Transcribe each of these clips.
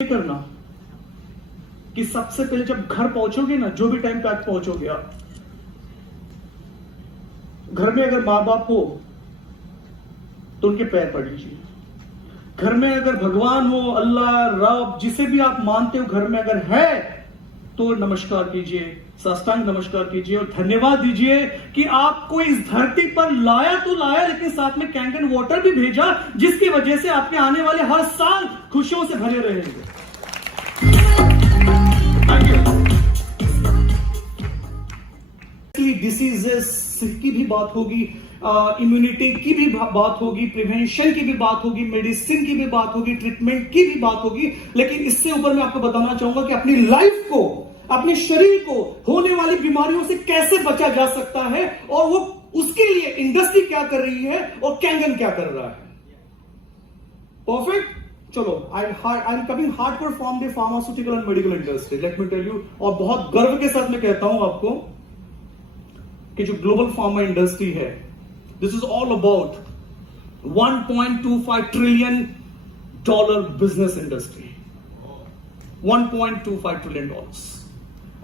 करना कि सबसे पहले जब घर पहुंचोगे ना, जो भी टाइम पे आज पहुंचोगे आप, घर में अगर मां बाप हो तो उनके पैर पड़ लीजिए। घर में अगर भगवान हो, अल्लाह, रब, जिसे भी आप मानते हो, घर में अगर है तो नमस्कार कीजिए, साष्टांग नमस्कार कीजिए और धन्यवाद दीजिए कि आपको इस धरती पर लाया तो लाया, लेकिन साथ में कैंगन वाटर भी भेजा, जिसकी वजह से आपके आने वाले हर साल खुशियों से भरे रहेंगे। डिसीजेस की भी बात होगी, इम्यूनिटी की भी बात होगी, प्रिवेंशन की भी बात होगी, मेडिसिन की भी बात होगी, ट्रीटमेंट की भी बात होगी, लेकिन इससे ऊपर मैं आपको बताना चाहूंगा कि अपनी लाइफ को, अपने शरीर को होने वाली बीमारियों से कैसे बचा जा सकता है और वो उसके लिए इंडस्ट्री क्या कर रही है और कैंगन क्या कर रहा है। परफेक्ट। चलो, I am coming hardcore from the pharmaceutical and medical industry, let me tell you, और बहुत गर्व के साथ मैं कहता हूं आपको कि जो ग्लोबल फार्मा इंडस्ट्री है, this is all about $1.25 trillion business industry, $1.25 trillion.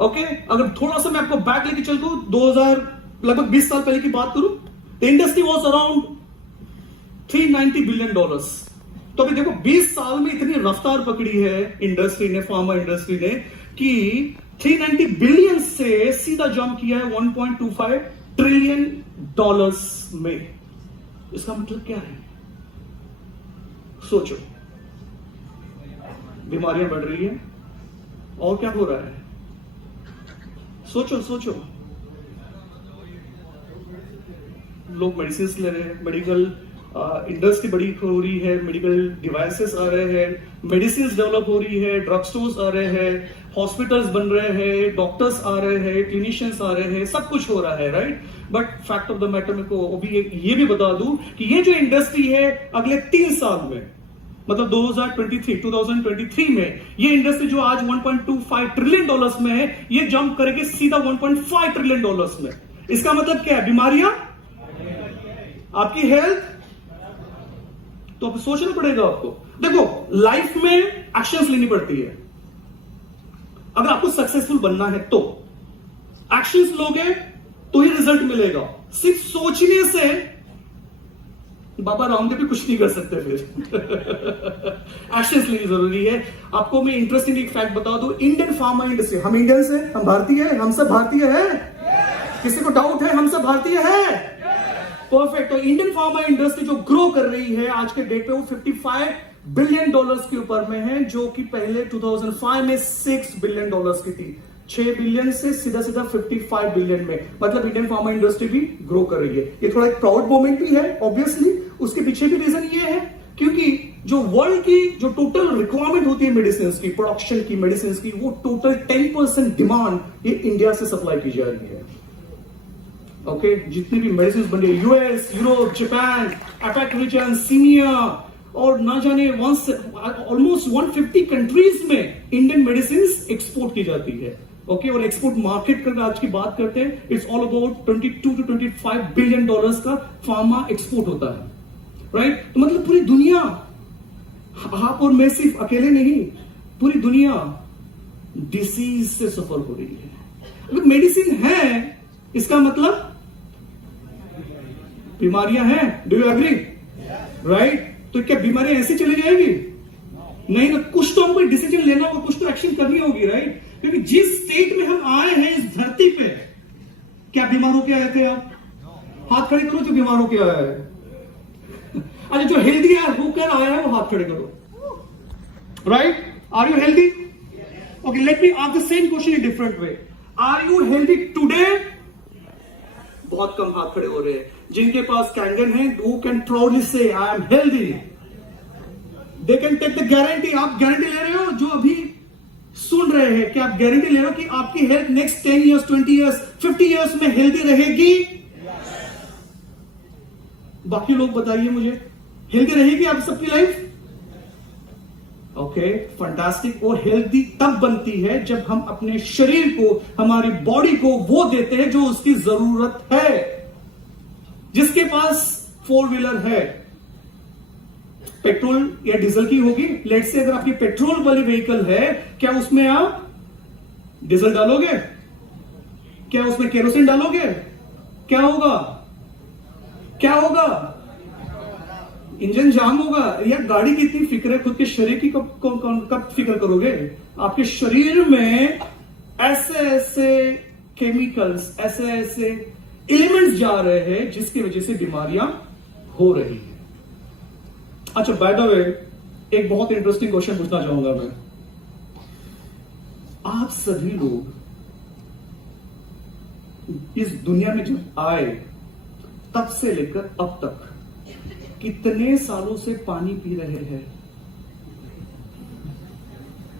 Okay, अगर थोड़ा सा मैं आपको बैक लेके चल दूं, 2000 लगभग 20 साल पहले की बात करूं, the industry was around $390 billion. तो अभी देखो 20 साल में इतनी रफ्तार पकड़ी है इंडस्ट्री ने, फार्मा इंडस्ट्री ने, कि 390 बिलियन से सीधा जंप किया है $1.25 ट्रिलियन में। इसका मतलब क्या है? सोचो, बीमारियां बढ़ रही हैं और क्या हो रहा है? सोचो, लोग मेडिसिन ले रहे हैं, मेडिकल इंडस्ट्री बड़ी हो रही है, मेडिकल डिवाइसेस आ रहे हैं, मेडिसिन डेवलप हो रही है, ड्रग स्टोर्स आ रहे हैं, हॉस्पिटल्स बन रहे हैं, डॉक्टर्स आ रहे हैं, क्लिनिशियंस आ रहे हैं, सब कुछ हो रहा है, right. But fact of the matter में को अभी ये भी बता दूं कि ये जो इंडस्ट्री है अगले 3 साल में, मतलब 2023 में, ये इंडस्ट्री जो आज $1.25 ट्रिलियन में है, ये जंप करेगी सीधा $1.5 ट्रिलियन में। इसका मतलब क्या है? बीमारियां, आपकी हेल्थ, तो अब सोचना पड़ेगा आपको। देखो, लाइफ में एक्शंस लेनी पड़ती है। अगर आपको सक्सेसफुल बनना है तो एक्शंस लोगे तो ही रिजल्ट मिलेगा। सिर्फ सोचने से बाबा रामदेव भी कुछ नहीं कर सकते, फिर एक्शंस लेनी जरूरी है। आपको मैं इंटरेस्टिंग एक फैक्ट बता दूं, इंडियन फार्मा इंडस्ट्री, हम इंडियंस हैं, हम भारतीय हैं, हम सब भारतीय हैं, किसी को डाउट है? हम सब भारतीय हैं, परफेक्ट। तो इंडियन फार्मा इंडस्ट्री जो ग्रो कर रही है आज के डेट पे, वो $55 बिलियन के ऊपर में है, जो कि पहले 2005 में $6 बिलियन की थी। 6 बिलियन से सीधा 55 बिलियन में, मतलब इंडियन फार्मा इंडस्ट्री भी ग्रो कर रही है। ये थोड़ा एक प्राउड मोमेंट भी है ऑब्वियसली। उसके पीछे भी रीजन ये है क्योंकि जो वर्ल्ड की जो टोटल रिक्वायरमेंट होती है मेडिसिन की, प्रोडक्शन की, मेडिसिन की, वो टोटल 10% डिमांड ये इंडिया से सप्लाई की जा रही है। ओके, जितनी भी मेडिसिन बन रही है, US, Europe, Japan, APAC region, सीमिया, और ना जाने ऑलमोस्ट 150 कंट्रीज में इंडियन मेडिसिन एक्सपोर्ट की जाती है। ओके, और एक्सपोर्ट मार्केट का आज की बात करते हैं, it's all about $22 to $25 billion का फार्मा एक्सपोर्ट होता है, राइट। तो मतलब पूरी दुनिया, आप और मैं सिर्फ अकेले नहीं, पूरी दुनिया डिसीज से सफर हो रही है। अगर मेडिसिन है, इसका मतलब बीमारियां हैं। Do you agree? राइट। तो क्या बीमारियां ऐसी चली जाएगी? नहीं ना, कुछ तो हमको डिसीजन लेना होगा, कुछ तो एक्शन करनी होगी, राइट। क्योंकि जिस स्टेट में हम आए हैं इस धरती पे, क्या बीमार होके आए थे आप? हाथ खड़े करो जो बीमार होके आया है। अच्छा, जो हेल्दी होकर आया है वो हाथ खड़े करो, right. Are you healthy? Okay, let me ask the same question in different way. Are you healthy today? बहुत कम हाथ खड़े हो रहे हैं। जिनके पास कैंगन है, who can proudly say I am healthy, they can take the guarantee। आप गारंटी ले रहे हो, जो अभी सुन रहे हैं, कि आप गारंटी ले रहे हो कि आपकी health next 10 years, 20 years, 50 years में हेल्दी रहेगी? बाकी लोग बताइए मुझे, हेल्दी रहेगी आप सबकी लाइफ? Okay, fantastic. और हेल्दी तब बनती है जब हम अपने शरीर को, हमारी बॉडी को वो देते हैं जो उसकी जरूरत है। जिसके पास 4 व्हीलर है, पेट्रोल या डीजल की होगी। लेट से अगर आपकी पेट्रोल वाली व्हीकल है, क्या उसमें आप डीजल डालोगे? क्या उसमें केरोसिन डालोगे? क्या होगा? क्या होगा? इंजन जाम होगा। या गाड़ी की इतनी फिक्र है, खुद के शरीर की कब फिक्र करोगे? आपके शरीर में ऐसे ऐसे केमिकल्स, ऐसे ऐसे एलिमेंट्स जा रहे हैं जिसकी वजह से बीमारियां हो रही है। अच्छा, बाय द वे, एक बहुत इंटरेस्टिंग क्वेश्चन पूछना चाहूंगा मैं। आप सभी लोग इस दुनिया में जब आए तब से लेकर अब तक कितने सालों से पानी पी रहे हैं?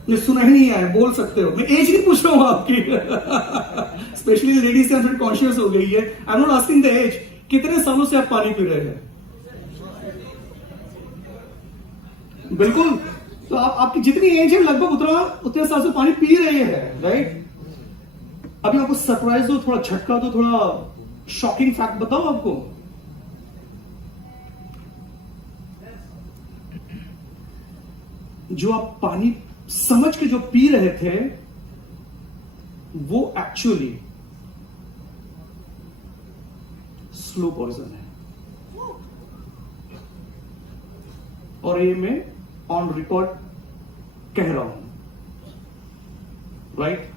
ये सुना ही नहीं आया, बोल सकते हो। मैं एज नहीं पूछ रहा हूं आपकी। स्पेशली लेडीज से थोड़ी कॉन्शियस हो गई है। I am not asking the age. कितने सालों से आप पानी पी रहे हैं? बिल्कुल। तो आपकी जितनी एज है लगभग उतने साल से पानी पी रहे हैं, राइट? अभी आपको सरप्राइज दो, थोड़ा झटका दो, थोड़ा शॉकिंग फैक्ट बताओ आपको। जो आप पानी समझ के जो पी रहे थे, वो एक्चुअली स्लो पॉइजन है। और ये मैं ऑन रिकॉर्ड कह रहा हूं, राइट?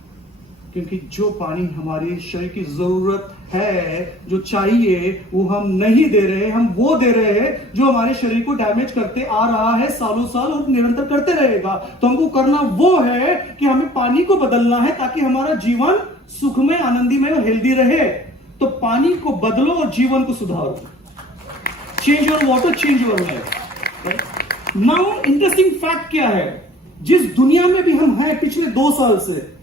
क्योंकि जो पानी हमारे शरीर की जरूरत है, जो चाहिए, वो हम नहीं दे रहे, हम वो दे रहे हैं जो हमारे शरीर को डैमेज करते आ रहा है सालों साल और निरंतर करते रहेगा। तो हमको करना वो है कि हमें पानी को बदलना है ताकि हमारा जीवन सुखमय, आनंदीमय और हेल्दी रहे। तो पानी को बदलो और जीवन को सुधारो। Change your water, change your life. Now interesting fact क्या है? जिस दुनिया में भी हम हैं पिछले 2 साल से,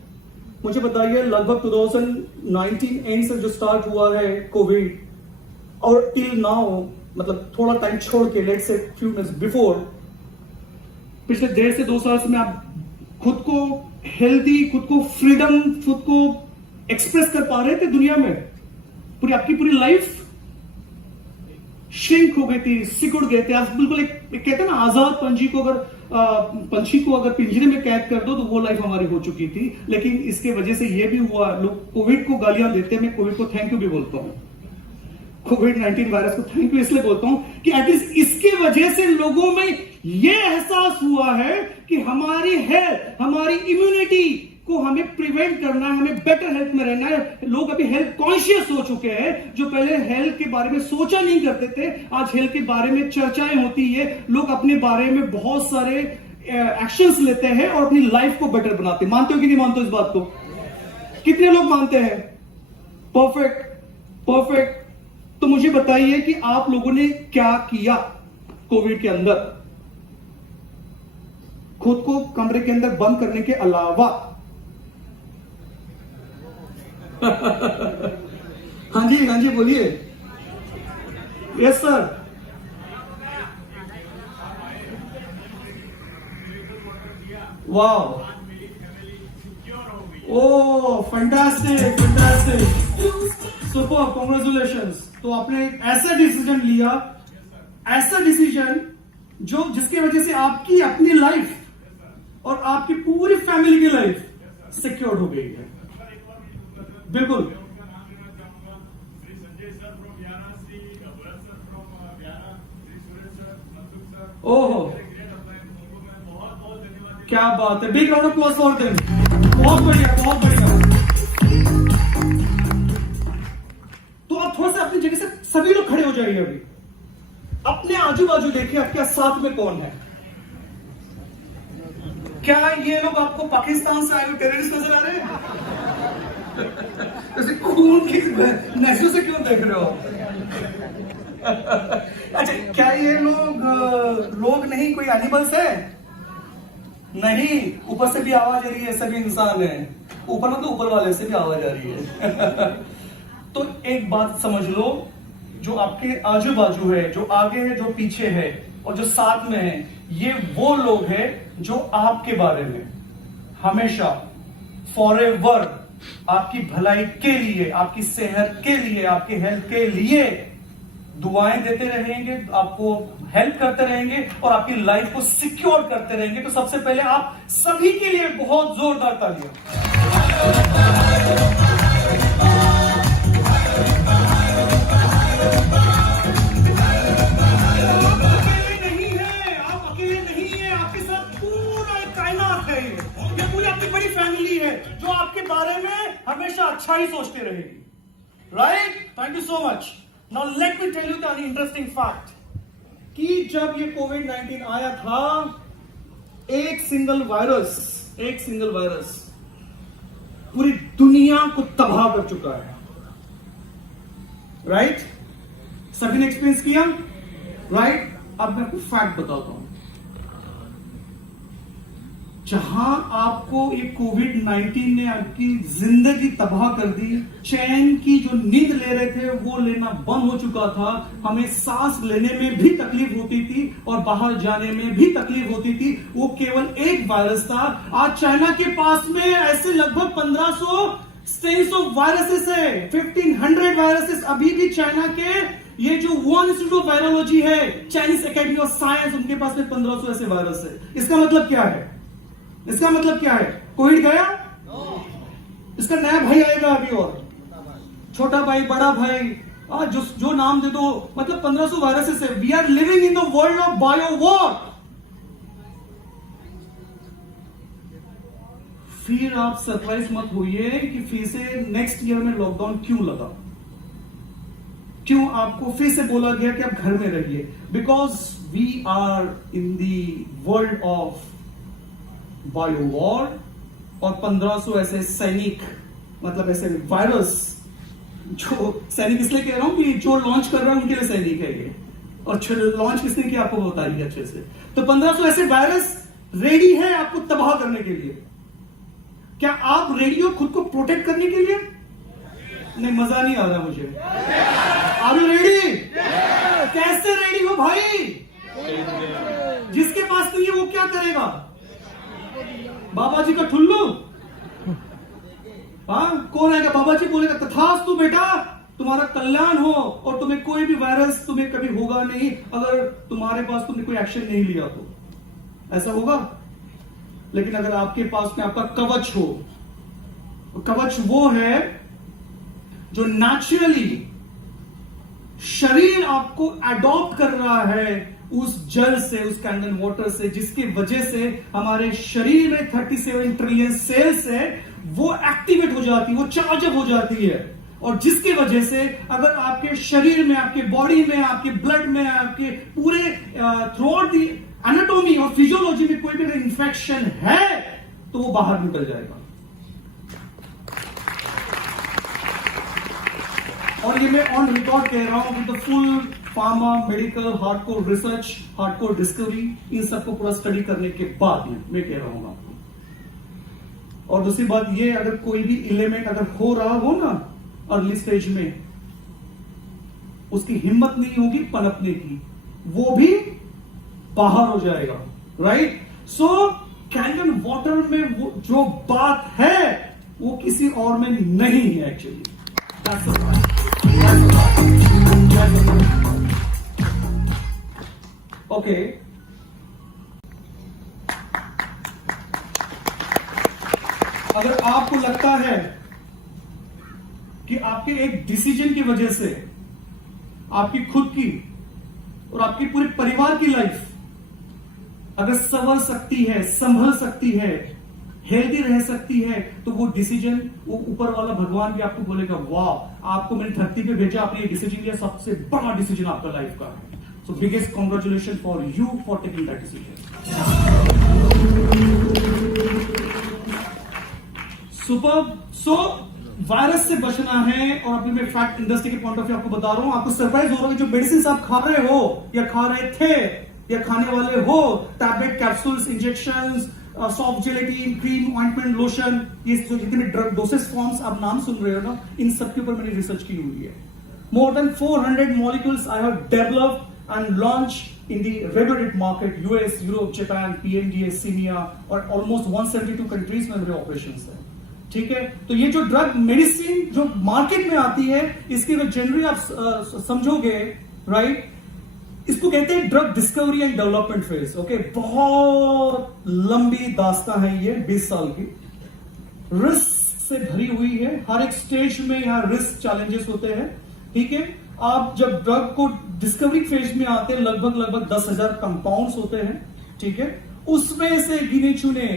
मुझे बताइए, लगभग 2019 एंड से जो स्टार्ट हुआ है कोविड, और टिल नाउ, मतलब थोड़ा टाइम छोड़ के, let's say few minutes before, पिछले 1.5 से 2 साल से में आप खुद को हेल्दी, खुद को फ्रीडम, खुद को एक्सप्रेस कर पा रहे थे दुनिया में? आपकी पूरी लाइफ श्रिंक हो गई थी, सिकुड़ गए थे आप। बिल्कुल एक कहते हैं ना, आजाद पंछी को अगर पिंजरे में कैद कर दो तो वो लाइफ हमारी हो चुकी थी। लेकिन इसके वजह से ये भी हुआ, लोग कोविड को गालियां देते हैं, मैं कोविड को थैंक यू भी बोलता हूं। कोविड-19 वायरस को थैंक यू इसलिए बोलता हूं कि एटलीस्ट इसके वजह से लोगों में ये एहसास हुआ है कि हमारी हेल्थ, हमारी इम्यूनिटी को हमें प्रिवेंट करना है, हमें बेटर हेल्थ में रहना है। लोग अभी हेल्थ कॉन्शियस हो चुके हैं। जो पहले हेल्थ के बारे में सोचा नहीं करते थे, आज हेल्थ के बारे में चर्चाएं होती है। लोग अपने बारे में बहुत सारे एक्शंस लेते हैं और अपनी लाइफ को बेटर बनाते हैं। मानते हो कि नहीं मानते हो इस बात को? कितने लोग मानते हैं? Perfect, perfect. तो मुझे बताइए कि आप लोगों ने क्या किया कोविड के अंदर, खुद को कमरे के अंदर बंद करने के अलावा? हाँ जी बोलिए। Yes sir. Wow, oh fantastic, fantastic, super, congratulations. तो आपने एक ऐसा डिसीजन लिया, ऐसा डिसीजन जिसके वजह से आपकी अपनी लाइफ और आपकी पूरी फैमिली की लाइफ सिक्योर हो गई है। बिल्कुल। ओहो, क्या बात है। Big round of applause for them. बहुत बढ़िया, बहुत बढ़िया। तो आप थोड़ा सा अपनी जगह से सभी लोग खड़े हो जाइए। अभी अपने आजू बाजू देखिए, आपके साथ में कौन है। क्या ये लोग आपको पाकिस्तान से आए हुए टेररिस्ट नजर आ रहे हैं? जैसे खून की नजरों से क्यों देख रहे हो? अच्छा, क्या ये लोग नहीं, कोई एनिमल्स है? नहीं, ऊपर से भी आवाज आ रही है, सभी इंसान है। ऊपर ना, तो ऊपर वाले से भी आवाज आ रही है। तो एक बात समझ लो, जो आपके आजू बाजू है, जो आगे है, जो पीछे है और जो साथ में है, ये वो लोग हैं जो आपके बारे में हमेशा फॉरएवर आपकी भलाई के लिए, आपकी सेहत के लिए, आपकी हेल्थ के लिए दुआएं देते रहेंगे, आपको हेल्प करते रहेंगे और आपकी लाइफ को सिक्योर करते रहेंगे। तो सबसे पहले आप सभी के लिए बहुत जोरदार तालियां। आप अकेले नहीं है, आपके साथ पूरा एक कायनात है। ये पूरी आपकी बड़ी फैमिली है जो आपके बारे में हमेशा अच्छा ही सोचते रहेगी। Right? Thank you so much. Now let me tell you the interesting fact कि जब ये कोविड-19 आया था, एक सिंगल वायरस पूरी दुनिया को तबाह कर चुका है। राइट? सभी ने एक्सपीरियंस किया। राइट? अब मैं आपको फैक्ट बताता हूं। जहां आपको ये कोविड-19 ने आपकी जिंदगी तबाह कर दी, चैन की जो नींद ले रहे थे वो लेना बंद हो चुका था, हमें सांस लेने में भी तकलीफ होती थी और बाहर जाने में भी तकलीफ होती थी, वो केवल एक वायरस था। आज चाइना के पास में ऐसे लगभग 1500 स्ट्रेन्स ऑफ वायरसेस है, 1500 वायरसेस अभी भी चाइना के, ये जो वुहान इंस्टीट्यूट ऑफ वायरोलॉजी है, चाइनीज एकेडमी ऑफ साइंस, उनके पास में 1500 ऐसे वायरस है। इसका मतलब क्या है? इसका मतलब क्या है? कोविड गया? इसका नया भाई आएगा अभी, और छोटा भाई, बड़ा भाई, जो नाम दे दो, मतलब 1500 वायरसेस है। We are living in the world of bio war. फिर आप सरप्राइज मत होइए कि फिर से नेक्स्ट ईयर में लॉकडाउन क्यों लगा, क्यों आपको फिर से बोला गया कि आप घर में रहिए। Because we are in the world of bio war, और 1500 ऐसे सैनिक, मतलब ऐसे वायरस, जो सैनिक इसलिए कह रहा हूं कि जो लॉन्च कर रहा है उनके लिए सैनिक है ये, और लॉन्च किसने किया आपको बताइए अच्छे से। तो 1500 ऐसे वायरस रेडी है आपको तबाह करने के लिए। क्या आप रेडी हो खुद को प्रोटेक्ट करने के लिए? नहीं, मजा नहीं आ रहा मुझे। Are you ready? कैसे रेडी हो भाई? जिसके पास नहीं है वो क्या करेगा? बाबा जी का ठुल्लू? हाँ, कौन आएगा? बाबा जी बोलेगा तथास्तु बेटा, तुम्हारा कल्याण हो और तुम्हें कोई भी वायरस तुम्हें कभी होगा नहीं अगर तुम्हारे पास तुमने कोई एक्शन नहीं लिया तो। ऐसा होगा? लेकिन अगर आपके पास में आपका कवच हो, कवच वो है जो नेचुरली शरीर आपको अडॉप्ट कर रहा है उस जल से, उस कैंडल वाटर से, जिसकी वजह से हमारे शरीर में 37 ट्रिलियन सेल्स है, वो एक्टिवेट हो जाती है, वो चार्ज अप हो जाती है, और जिसकी वजह से अगर आपके शरीर में, आपके बॉडी में, आपके ब्लड में, आपके पूरे थ्रू आउट दी एनाटॉमी और फिजियोलॉजी में कोई भी इंफेक्शन है तो वो बाहर निकल जाएगा। और ये मैं ऑन रिकॉर्ड कह रहा हूं कि the full pharma, medical, hardcore research, hardcore discovery, इन सबको पूरा स्टडी करने के बाद मैं कह रहा हूं आपको। और दूसरी बात ये, अगर कोई भी एलिमेंट अगर हो रहा हो ना अर्ली स्टेज में, उसकी हिम्मत नहीं होगी पनपने की, वो भी बाहर हो जाएगा। राइट? सो कैंडल वाटर में वो जो बात है वो किसी और में नहीं है एक्चुअली। ओके, अगर आपको लगता है कि आपके एक डिसीजन की वजह से आपकी खुद की और आपकी पूरे परिवार की लाइफ अगर संवर सकती है, संभल सकती है, हेल्दी रह सकती है, तो वो डिसीजन, वो ऊपर वाला भगवान भी आपको बोलेगा वाह, आपको मैंने धरती पे भेजा, आपने ये डिसीजन लिया, सबसे बड़ा डिसीजन आपका लाइफ का है। So biggest congratulation for you for taking that decision. Super. So virus से बचना है, और अभी मैं फैक्ट इंडस्ट्री के पॉइंट ऑफ व्यू आपको बता रहा हूं, आपको सरप्राइज हो रहा है, जो मेडिसिन आप खा रहे हो या खा रहे थे या खाने वाले हो, tablet, capsules, injections, soft gelatin, cream, ointment, lotion, ये जितने ड्रग डोसेस फॉर्म्स आप नाम सुन रहे हो ना, इन सब के ऊपर मैंने रिसर्च की हुई है। More than 400 molecules I have developed and launch in the regulated market, US, Europe, Japan, PNDA, CEMEA, और almost 172 countries में मेरे operations हैं। ठीक है? तो ये जो ड्रग मेडिसिन जो मार्केट में आती है, इसकी अगर जनरली आप समझोगे राइट? इसको कहते हैं drug discovery and development phase. Okay, बहुत लंबी दास्तान है ये, 20 साल की, रिस्क से भरी हुई है। हर एक स्टेज में यहां रिस्क चैलेंजेस होते हैं। ठीक है, आप जब ड्रग को डिस्कवरी फेज में आते हैं, लगभग 10,000 कंपाउंड्स होते हैं। ठीक है, उसमें से गिने चुने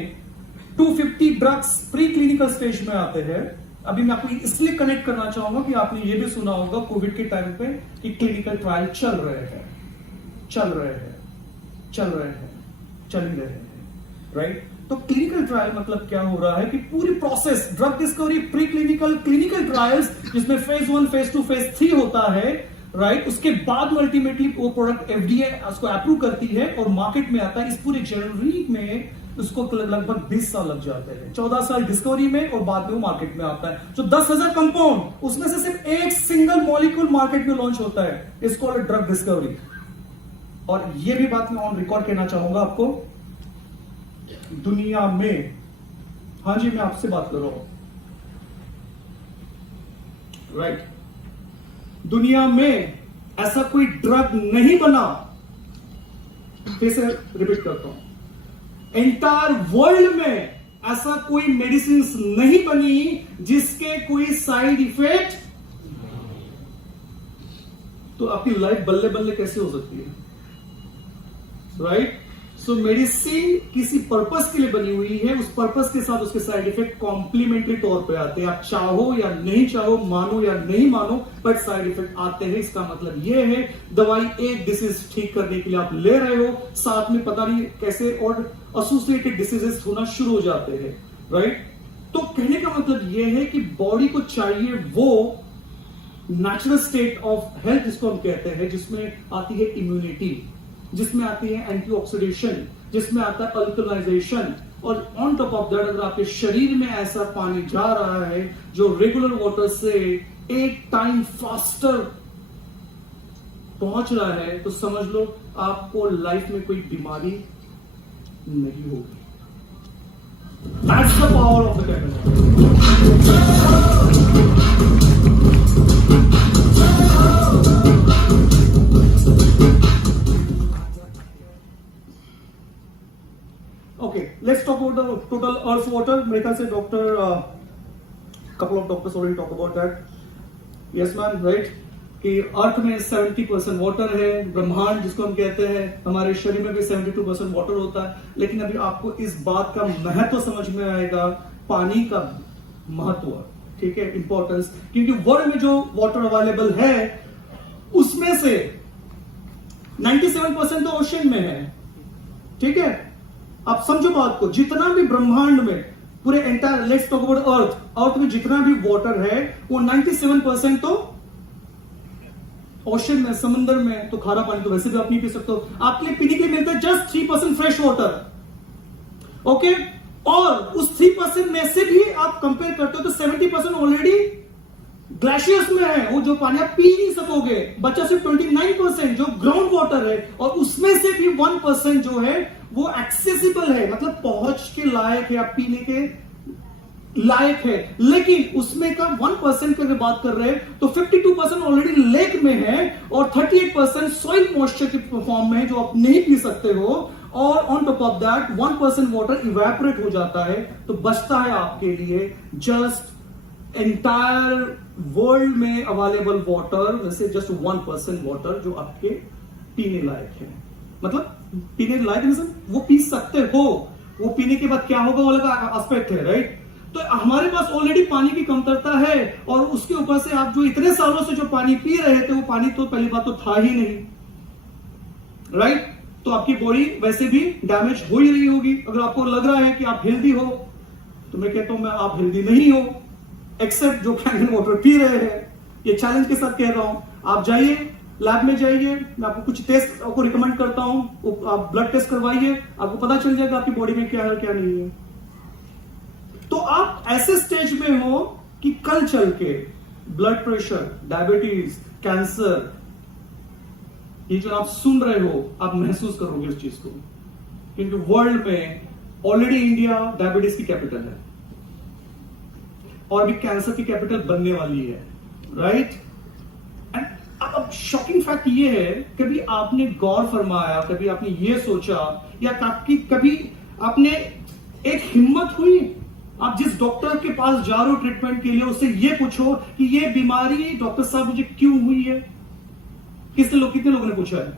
250 ड्रग्स प्री क्लिनिकल स्टेज में आते हैं। अभी मैं आपको इसलिए कनेक्ट करना चाहूंगा कि आपने ये भी सुना होगा कोविड के टाइम पे कि क्लिनिकल ट्रायल चल रहे ही रहे हैं, राइट? तो क्लिनिकल ट्रायल मतलब क्या हो रहा है कि पूरी process, drug discovery, pre clinical, clinical trials, जिसमें फेज 1, फेज 2, फेज 3 होता है, राइट? उसके बाद में अल्टीमेटली वो प्रोडक्ट FDA उसको अप्रूव करती है और मार्केट में आता है। इस पूरे जर्नी में उसको लगभग 20 साल लग जाते हैं। 14 साल डिस्कवरी में और बाद में वो मार्केट में आता है। जो 10,000 कंपाउंड, उसमें से सिर्फ एक सिंगल मॉलिक्यूल मार्केट में लॉन्च होता है, इसको ड्रग डिस्कवरी। और ये भी बात मैं ऑन रिकॉर्ड कहना चाहूंगा आपको, दुनिया में, हाँ जी मैं आपसे बात कर रहा हूं, राइट, दुनिया में ऐसा कोई ड्रग नहीं बना, फिर से रिपीट करता हूं, एंटायर वर्ल्ड में ऐसा कोई मेडिसिन नहीं बनी जिसके कोई साइड इफेक्ट, तो आपकी लाइफ बल्ले बल्ले कैसे हो सकती है, राइट? सो मेडिसिन किसी पर्पस के लिए बनी हुई है, उस पर्पस के साथ उसके साइड इफेक्ट कॉम्प्लीमेंट्री तौर पे आते हैं। आप चाहो या नहीं चाहो, मानो या नहीं मानो, बट साइड इफेक्ट आते हैं। इसका मतलब यह है दवाई एक डिसीज ठीक करने के लिए आप ले रहे हो, साथ में पता नहीं कैसे और एसोसिएटेड डिसीजेस होना शुरू हो जाते हैं, राइट? तो कहने का मतलब यह है कि बॉडी को चाहिए वो नेचुरल स्टेट ऑफ हेल्थ, जिसको हम कहते हैं, जिसमें आती है इम्यूनिटी, जिसमें आती है एंटीऑक्सीडेशन, जिसमें आता है अल्कलाइजेशन, और ऑन टॉप ऑफ दैट अगर आपके शरीर में ऐसा पानी जा रहा है जो रेगुलर वाटर से 8 टाइम फास्टर पहुंच रहा है, तो समझ लो आपको लाइफ में कोई बीमारी नहीं होगी। That's the power of the technology. Okay, let's talk about the total Earth's water. मेरे ख्याल से couple of doctors already talk about that. Yes man, right? कि अर्थ में 70% वाटर है, ब्रह्मांड जिसको हम कहते हैं, हमारे शरीर में भी 72% वाटर होता है। लेकिन अभी आपको इस बात का महत्व समझ में आएगा, पानी का महत्व, ठीक है, इंपॉर्टेंस, क्योंकि वर्ल्ड में जो वाटर अवेलेबल है उसमें से 97% तो ओशन में है, ठीक है? आप समझो बात को, जितना भी ब्रह्मांड में पूरे entire, let's talk about earth में जितना भी वाटर है वो 97% तो ओशन में, समुद्र में। तो खारा पानी तो वैसे भी आप नहीं पी सकते हो, आपके लिए पीने के लिए मिलता है जस्ट 3% फ्रेश वाटर, ओके? और उस 3% में से भी आप कंपेयर करते हो तो 70% ऑलरेडी ग्लेशियर्स में है, वो जो पानी आप पी नहीं सकोगे। बचा सिर्फ 29% जो ग्राउंड वाटर है, और उसमें से भी 1% जो है वो एक्सेसिबल है, मतलब पहुंच के लायक है, आप पीने के लायक है। लेकिन उसमें का 1% की अगर बात कर रहे हैं तो 52% ऑलरेडी लेक में है और 38% सॉइल मॉइस्चर के फॉर्म में है जो आप नहीं पी सकते हो। और on top of that 1% water evaporate हो जाता है, तो बचता है आपके लिए जस्ट एंटायर वर्ल्ड में अवेलेबल वाटर वैसे जस्ट 1% वाटर जो आपके पीने लायक है। मतलब पीने लायक नहीं, वो पी सकते हो, वो पीने के बाद क्या होगा वो अलग एस्पेक्ट है, राइट? तो हमारे पास ऑलरेडी पानी की कमतरता है, और उसके ऊपर से आप जो इतने सालों से जो पानी पी रहे थे वो पानी तो पहली बात तो था ही नहीं, राइट? तो आपकी बॉडी वैसे भी डैमेज हो ही रही होगी। अगर आपको लग रहा है कि आप हेल्दी हो, तो मैं कहता हूं मैं आप हेल्दी नहीं हो, एक्सेप्ट जो कैन वाटर पी रहे हैं। ये चैलेंज के साथ कह रहा हूं, आप जाइए लैब में जाइए, मैं आपको कुछ टेस्ट आपको रिकमेंड करता हूं, आप ब्लड टेस्ट करवाइए, आपको पता चल जाएगा आपकी बॉडी में क्या है क्या नहीं है। तो आप ऐसे स्टेज में हो कि कल चल के ब्लड प्रेशर, डायबिटीज, कैंसर, ये जो आप सुन रहे हो आप महसूस करोगे इस चीज को, क्योंकि वर्ल्ड में ऑलरेडी इंडिया डायबिटीज की कैपिटल है और भी कैंसर की कैपिटल बनने वाली है, राइट? अब शॉकिंग फैक्ट ये है, कभी आपने गौर फरमाया, कभी आपने ये सोचा, या कभी आपने एक हिम्मत हुई, आप जिस डॉक्टर के पास जा रहे हो ट्रीटमेंट के लिए, उससे ये पूछो कि ये बीमारी डॉक्टर साहब मुझे क्यों हुई है? कितने लोगों ने पूछा है?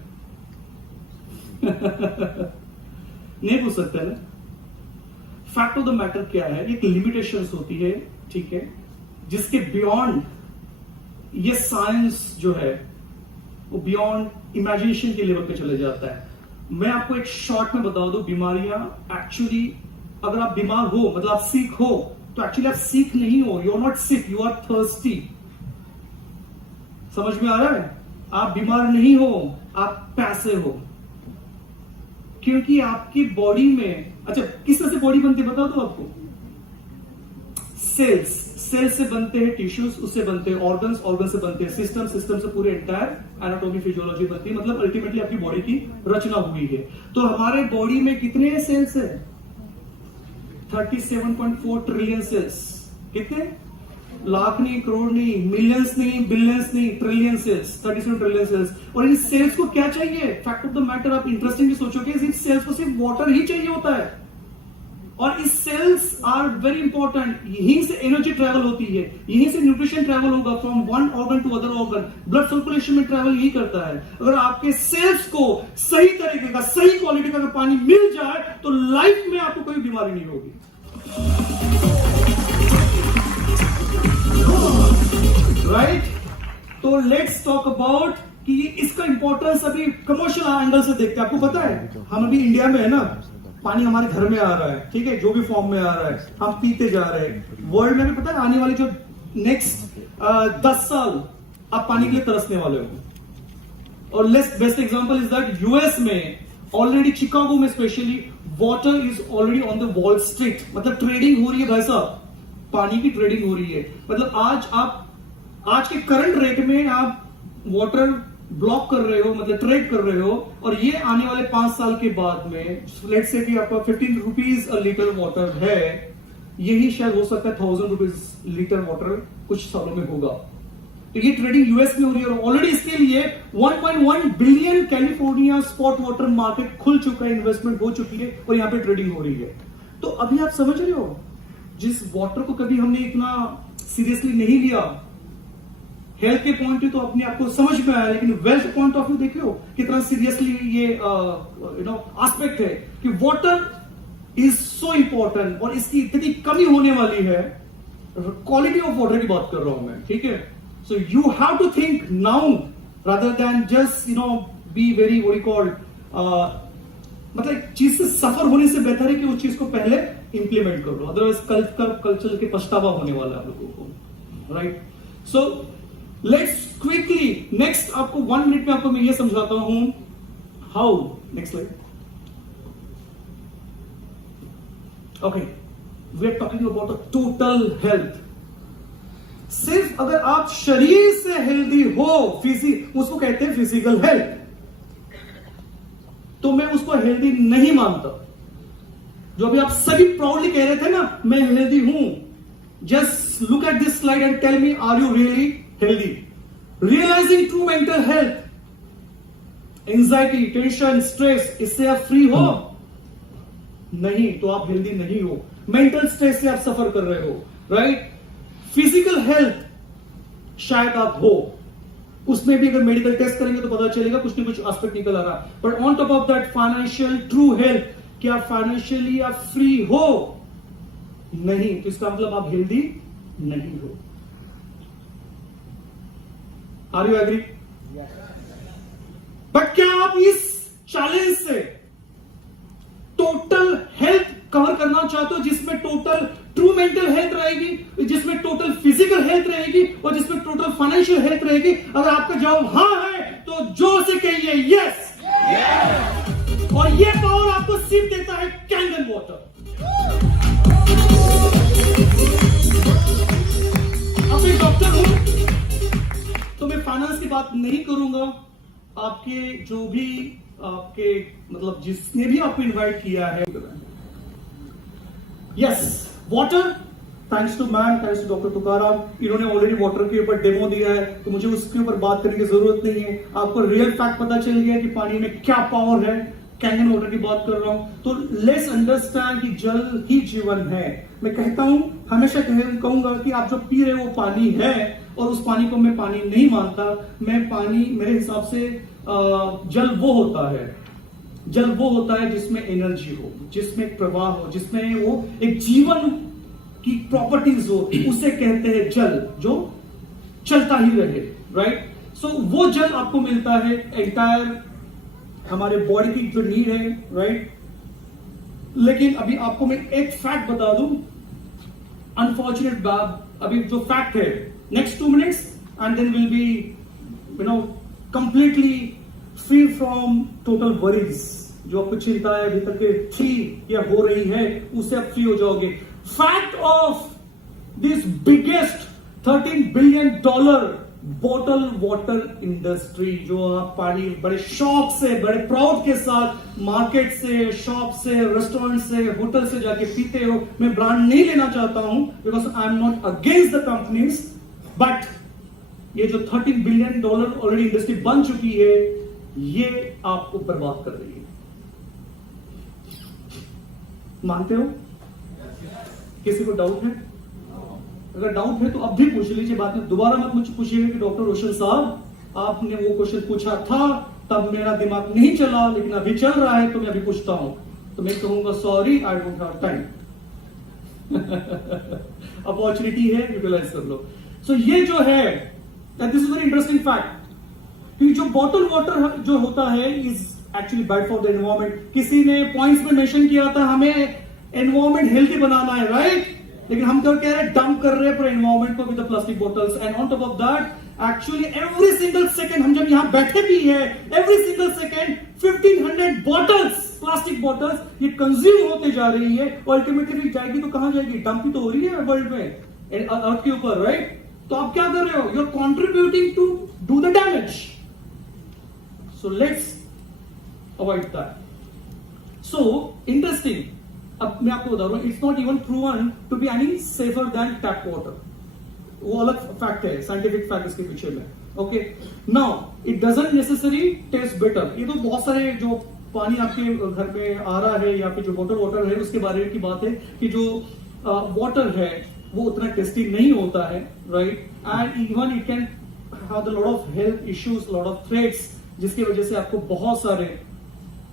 नहीं पूछ सकते ना। फैक्ट ऑफ द मैटर क्या है, एक लिमिटेशंस होती है, ठीक है, जिसके बियॉन्ड ये साइंस जो है वो बियॉन्ड इमेजिनेशन के लेवल पे चले जाता है। मैं आपको एक शॉर्ट में बता दूं, बीमारियां एक्चुअली, अगर आप बीमार हो मतलब आप सिक हो, तो एक्चुअली आप सिक नहीं हो, you are not sick, you are thirsty. समझ में आ रहा है? आप बीमार नहीं हो, आप पैसे हो, क्योंकि आपकी बॉडी में, अच्छा किस तरह से बॉडी बनती है बता दो आपको। सेल्स से बनते हैं टिश्यूज, उससे बनते हैं ऑर्गन्स, ऑर्गन से बनते हैं सिस्टम से पूरे एंटायर एनाटॉमी फिजियोलॉजी बनती है। मतलब अल्टीमेटली आपकी बॉडी की रचना हुई है। तो हमारे बॉडी में कितने सेल्स है? 37.4 ट्रिलियन सेल्स। कितने? लाख नहीं, करोड़ नहीं, मिलियंस नहीं, बिलियंस नहीं, ट्रिलियन सेल्स, 37 ट्रिलियन सेल्स। और इन सेल्स को क्या चाहिए? फैक्ट ऑफ द मैटर, आप इंटरेस्टिंगली सोचोगे, इस सेल्स को सिर्फ वाटर ही चाहिए होता है। और इस सेल्स आर वेरी इंपॉर्टेंट, यहीं से एनर्जी ट्रेवल होती है, यहीं से न्यूट्रिशन ट्रेवल होगा from one organ to other organ, blood circulation में ट्रेवल यही करता है। अगर आपके सेल्स को सही तरीके का, सही क्वालिटी का पानी मिल जाए तो लाइफ में आपको कोई बीमारी नहीं होगी। राइट? तो लेट्स टॉक अबाउट कि इसका इंपॉर्टेंस अभी कमर्शियल एंगल से देखते हैं। आपको पता है हम अभी इंडिया में है ना, पानी हमारे घर में आ रहा है, ठीक है, जो भी फॉर्म में आ रहा है हम पीते जा रहे हैं। वर्ल्ड में भी पता है आने वाली जो नेक्स्ट 10 साल आप पानी के लिए तरसने वाले हो। और best example is that US में ऑलरेडी, शिकागो में specially, water is already on the wall street. मतलब ट्रेडिंग हो रही है भाई साहब, पानी की ट्रेडिंग हो रही है। मतलब आज के करंट रेट में आप वाटर ब्लॉक कर रहे हो, मतलब ट्रेड कर रहे हो, और ये आने वाले 5 साल के बाद में लेट्स से कि आपका 15 रुपीज अ लीटर वाटर है, यही शायद हो सकता है 1000 रुपीज लीटर वाटर कुछ सालों में होगा। तो ये ट्रेडिंग यूएस में हो रही है, और ऑलरेडी इसके लिए 1.1 billion California spot water market खुल चुका है, इन्वेस्टमेंट हो चुकी है, और यहां पे ट्रेडिंग हो रही है। तो अभी आप समझ रहे हो, जिस वाटर को कभी हमने इतना सीरियसली नहीं लिया, हेल्थ के पॉइंट तो अपने आप को समझ में आया, लेकिन वेल्थ पॉइंट ऑफ व्यू देखियो कितना सीरियसली ये एस्पेक्ट है कि वाटर इज सो इंपॉर्टेंट, और इसकी इतनी कमी होने वाली है। क्वालिटी ऑफ वाटर की बात कर रहा हूं मैं, ठीक है। So you have to think now rather than just be very what you called, मतलब चीज से सफर होने से बेहतर है कि उस चीज को पहले इंप्लीमेंट कर लो, अदरवाइज कल्चर के पछतावा होने वाला है आप लोगों को। Right? So let's quickly next, आपको 1 मिनट में आपको मैं ये समझाता हूं how. Next slide. Okay, we are talking about the total health. सिर्फ अगर आप शरीर से हेल्दी हो, उसको कहते हैं फिजिकल हेल्थ, तो मैं उसको हेल्दी नहीं मानता। जो अभी आप सभी प्राउडली कह रहे थे ना, मैं हेल्दी हूं, just look at this slide and tell me, are you really healthy? Realizing true mental health, anxiety, tension, stress, इससे आप फ्री हो? नहीं, तो आप हेल्दी नहीं हो। मेंटल स्ट्रेस से आप सफर कर रहे हो, राइट? फिजिकल हेल्थ शायद आप हो, उसमें भी अगर मेडिकल टेस्ट करेंगे तो पता चलेगा कुछ ना कुछ एस्पेक्ट निकल आ रहा। But on top of that financial true health, क्या फाइनेंशियली आप फ्री हो? नहीं, तो इसका मतलब आप हेल्दी नहीं हो। Are you agree? बट क्या आप इस चैलेंज से टोटल हेल्थ कवर करना चाहते हो, जिसमें टोटल ट्रू मेंटल हेल्थ रहेगी, जिसमें टोटल फिजिकल हेल्थ रहेगी, और जिसमें टोटल फाइनेंशियल हेल्थ रहेगी? अगर आपका जवाब हां है तो जोर से कहिए यस। और ये पावर आपको सिर्फ देता है कैंडल वाटर। अब मैं डॉक्टर हूं तो मैं फाइनेंस की बात नहीं करूंगा। आपके जो भी आपके मतलब जिसने भी आपको इनवाइट किया है, yes, water thanks to ma'am, thanks to doctor Tukaram, इन्होंने ऑलरेडी वाटर के ऊपर डेमो दिया है, तो मुझे उसके ऊपर बात करने की जरूरत नहीं है। आपको रियल फैक्ट पता चल गया कि पानी में क्या पावर है। कैंगन वाटर की बात कर रहा हूं, तो लेट्स अंडरस्टैंड कि जल ही जीवन है। मैं कहता हूं, हमेशा कहूंगा कि आप जो पी रहे हो वो पानी है, और उस पानी को मैं पानी नहीं मानता। मैं पानी, मेरे हिसाब से जल वो होता है, जल वो होता है जिसमें एनर्जी हो, जिसमें एक प्रवाह हो, जिसमें वो एक जीवन की प्रॉपर्टीज हो, उसे कहते हैं जल, जो चलता ही रहे, राइट। सो वो जल आपको मिलता है एंटायर हमारे बॉडी की जो नीड है, राइट। लेकिन अभी आपको मैं एक फैक्ट बता दूं, अनफॉर्चुनेट बात, अभी जो फैक्ट है, next 2 minutes and then will be completely free from total worries. जो आपको चिंता है अभी तक थी या हो रही है, उससे आप फ्री हो जाओगे। Fact of this biggest $13 billion bottle water industry, जो आप पानी बड़े शौक से, बड़े प्राउड के साथ मार्केट से, शॉप से, रेस्टोरेंट से, होटल से जाके पीते हो। मैं ब्रांड नहीं लेना चाहता हूं, because I am not against the companies, but ये जो $13 बिलियन ऑलरेडी इंडस्ट्री बन चुकी है, ये आपको बर्बाद कर रही है। मानते हो? किसी को डाउट है? अगर डाउट है तो अब भी पूछ लीजिए, बाद में दोबारा मत मुझे पूछिएगा कि डॉक्टर रोशन साहब आपने वो क्वेश्चन पूछा था, तब मेरा दिमाग नहीं चला, लेकिन अभी चल रहा है तो मैं अभी पूछता हूं। तो मैं कहूंगा sorry, I don't have time. Opportunity है, यूटिलाइज कर लो। सो ये जो है, this is very interesting fact, कि जो बॉटल वाटर जो होता है is actually bad for the environment. किसी ने पॉइंट्स में मेंशन किया था हमें एनवायरमेंट हेल्थी बनाना है, राइट। लेकिन हम क्या कह रहे हैं, डंप कर रहे हैं पूरे एनवायरमेंट को with the plastic bottles. And on top of that actually every single second, हम जब यहां बैठे भी है, every single second 1500 bottles, plastic bottles ये कंज्यूम होते जा रही है, और अल्टीमेटली जाएगी तो कहां जाएगी? डंप ही तो हो रही है वर्ल्ड में, अर्थ के ऊपर, राइट। तो आप क्या कर रहे हो? You are contributing to do the damage. So let's avoid that. So interesting, अब मैं आपको बता रहा हूं, it's not even proven to be any safer than tap water. वो अलग फैक्ट है, साइंटिफिक फैक्ट इसके पीछे में। Okay, now it doesn't necessary taste better. ये तो बहुत सारे जो पानी आपके घर में आ रहा है या फिर जो बॉटल वाटर है उसके बारे में की बात है, कि जो वाटर है वो उतना टेस्टी नहीं होता है, right. And even it can have lot of health issues, lot of threats, जिसकी वजह से आपको बहुत सारे,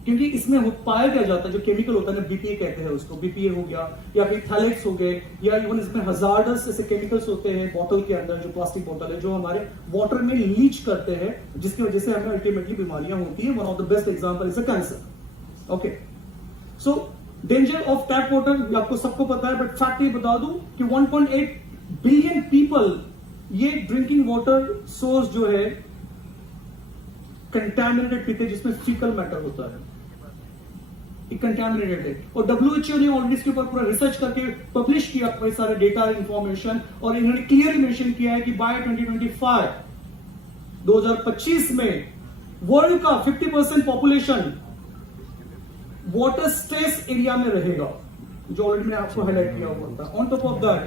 क्योंकि इसमें पाया क्या जाता है, जो केमिकल होता है ना, बीपीए कहते हैं उसको, बीपीए हो गया या फिर थैलेट्स हो गए, या इवन इसमें हजार्डस ऐसे केमिकल्स होते हैं बॉटल के अंदर, जो प्लास्टिक बॉटल है, जो हमारे वाटर में लीच करते हैं, जिसकी वजह से हमें अल्टीमेटली बीमारियां होती है। One of the best example is a cancer. Okay, so danger of tap water आपको सबको पता है, बट फैक्ट ये बता दूं कि 1.8 बिलियन पीपल ये ड्रिंकिंग वाटर सोर्स जो है कंटैमिनेटेड पीते, जिसमें फीकल मैटर होता है, कंटैमिनेटेड है। और WHO ने ऑलरेडी इसके ऊपर पूरा रिसर्च करके पब्लिश किया कई सारे डेटा इंफॉर्मेशन, और इन्होंने क्लियरली मेंशन किया है कि बाय 2025 में वर्ल्ड का 50% पॉपुलेशन वाटर स्ट्रेस एरिया में रहेगा, जो ऑलरेडी मैंने आपको हाईलाइट किया हुआ था। ऑन टॉप ऑफ दैट,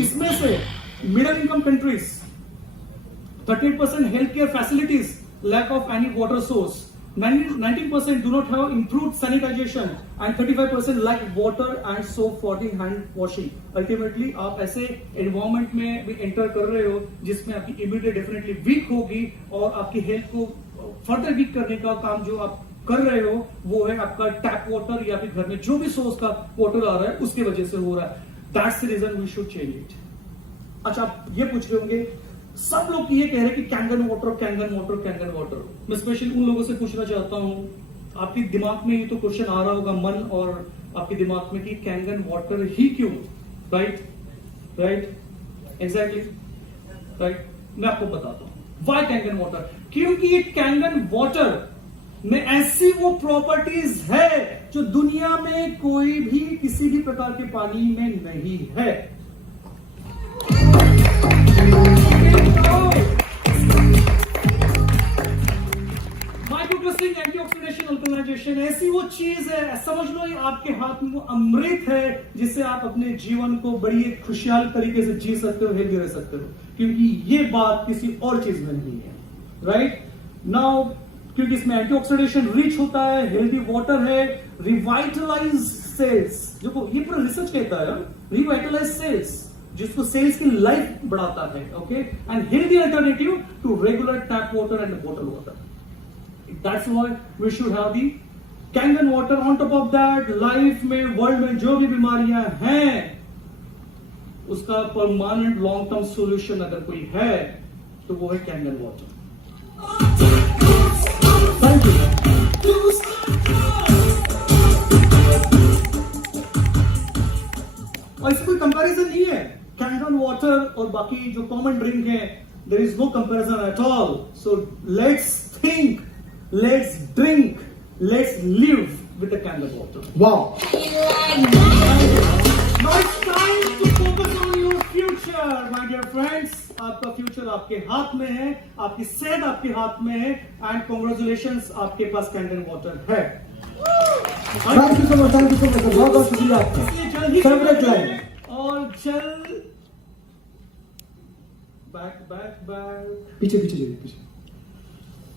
इसमें से middle income countries 38% health care facilities, lack of any water source, 19% do not have improved sanitization, and 35% lack water and soap for the hand washing. Ultimately आप ऐसे environment में भी enter कर रहे हो जिसमें आपकी immunity definitely weak होगी, और आपकी health को further weak करने का काम जो आप कर रहे हो वो है आपका टैप वाटर, या फिर घर में जो भी सोर्स का वाटर आ रहा है उसके वजह से हो रहा है। That's the reason we should change it. अच्छा, आप ये पूछ रहे होंगे, सब लोग ये कह रहे हैं कि Kangen water, Kangen water, Kangen water. मैं स्पेशली उन लोगों से पूछना चाहता हूं, आपके दिमाग में ये तो क्वेश्चन आ रहा होगा, मन और आपके दिमाग में, कि कैंगन वाटर ही क्यों? Right, exactly, right. मैं आपको बताता हूं व्हाई कैंगन वाटर। क्योंकि ये कैंगन वाटर में ऐसी वो प्रॉपर्टीज है जो दुनिया में कोई भी किसी भी प्रकार के पानी में नहीं है। डिस्कसिंग एंटीऑक्सीडेशन अल्कलाइजेशन, ऐसी वो चीज है, समझ लो ये आपके हाथ में वो अमृत है जिससे आप अपने जीवन को बड़ी एक खुशहाल तरीके से जी सकते हो, हेल्दी रह सकते हो, क्योंकि ये बात किसी और चीज में नहीं है। राइट नाउ, क्योंकि इसमें एंटीऑक्सीडेशन रिच होता है, हेल्दी वाटर है, रिवाइटलाइज सेल्स, जो ये पूरा रिसर्च कहता है, रिवाइटलाइज सेल्स, जिसको सेल्स की लाइफ बढ़ाता है, okay, and healthy alternative to regular tap water and bottle water. That's why we should have the Kangen water. On top of that, life में, वर्ल्ड में जो भी बीमारियां हैं उसका परमानेंट लॉन्ग टर्म सॉल्यूशन अगर कोई है तो वो है कैंगन वाटर। Thank you. और इससे कोई कंपैरिजन नहीं है, कैंगन वाटर और बाकी जो कॉमन ड्रिंक है, there is no comparison at all. So let's think, let's drink, let's live with the Kangen water. Wow, Now it's time to focus on your future, my dear friends. आपका future आपके हाथ में है, आपकी सेहत आपके हाथ में है, एंड कॉन्ग्रेचुलेशंस, आपके पास कैंगन वाटर है। Thank you so much, thank you so much, बहुत बहुत शुक्रिया आपका। इसलिए जल्दी फेवरेट लाइन और चल बैक पीछे पीछे चलिए, पीछे।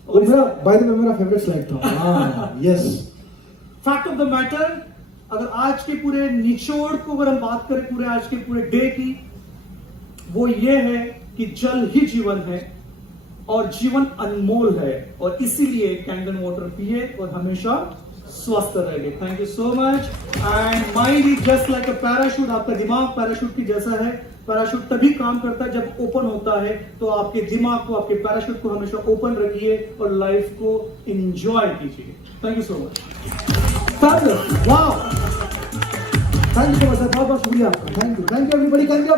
और मेरा बाय द वे मेरा फेवरेट स्लाइड था। हाँ, yes. Fact of the matter, अगर आज के पूरे निचोड़ को अगर हम बात करें पूरे आज के पूरे डे की, वो ये है कि जल ही जीवन है और जीवन अनमोल है, और इसीलिए कैंगन वाटर पिए और हमेशा स्वस्थ रहेंगे। Thank you so much. And mind is just like a parachute, आपका दिमाग पैराशूट की जैसा है। पैराशूट तभी काम करता है जब ओपन होता है, तो आपके दिमाग को, आपके पैराशूट को हमेशा ओपन रखिए और लाइफ को एंजॉय कीजिए। Thank you so much. Wow, thank you so much, बहुत बहुत शुक्रिया आपका। Thank you everybody, can you